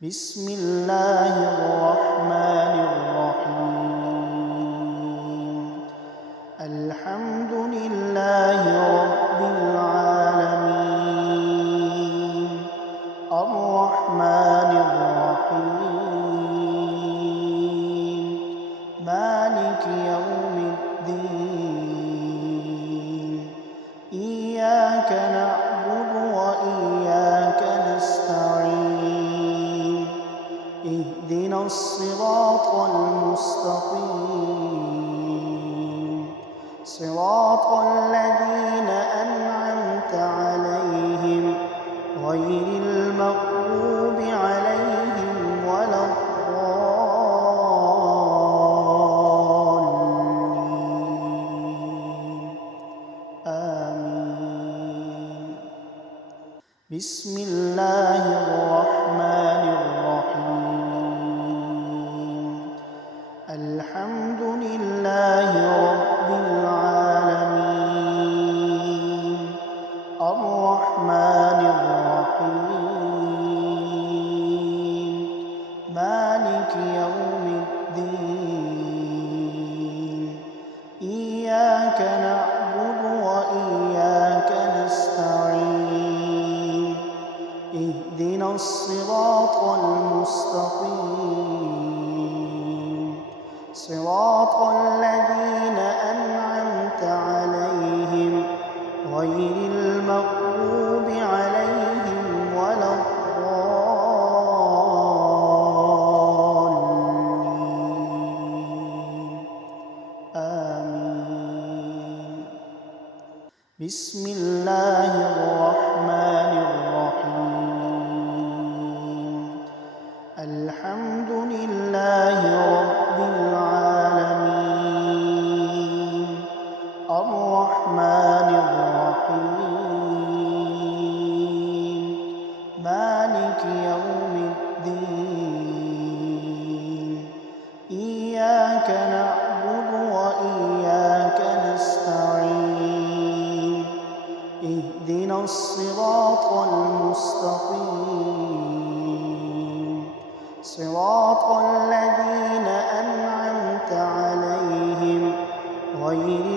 بسم الله الرحمن الرحيم. الحمد لله رب العالمين، الرحمن الرحيم، مالك يوم الدين. إياك نعبد وإياك نستعين. اهدنا الصراط المستقيم، صراط الذين أنعمت عليهم غير المغضوب عليهم ولا الضالين. آمين. بسم الله الرحمن الرحيم. الحمد لله رب العالمين، الرحمن الرحيم، مالك يوم الدين. إياك نعبد وإياك نستعين. اهدنا الصراط المستقيم، صراط الذين أنعمت عليهم غير المغضوب عليهم ولا الضالين. آمين. بسم الله الرحمن الرحيم. الحمد لله رب العالمين، الرحمن الرحيم، مالك يوم الدين. إياك نعبد وإياك نستعين. اهدنا الصراط المستقيم، صراط الذين أنعمت عليهم غير